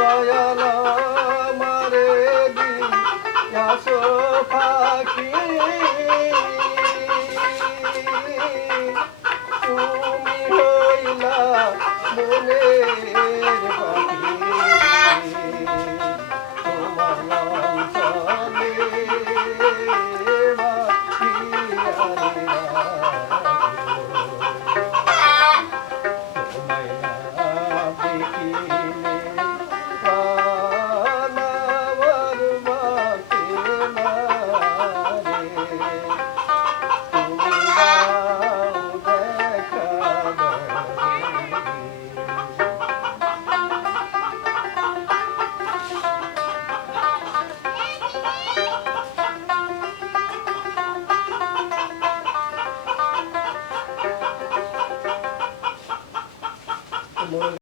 দয়াল মারে দিয়াসো পাখি তুমি হইলা মনে Thank you. more.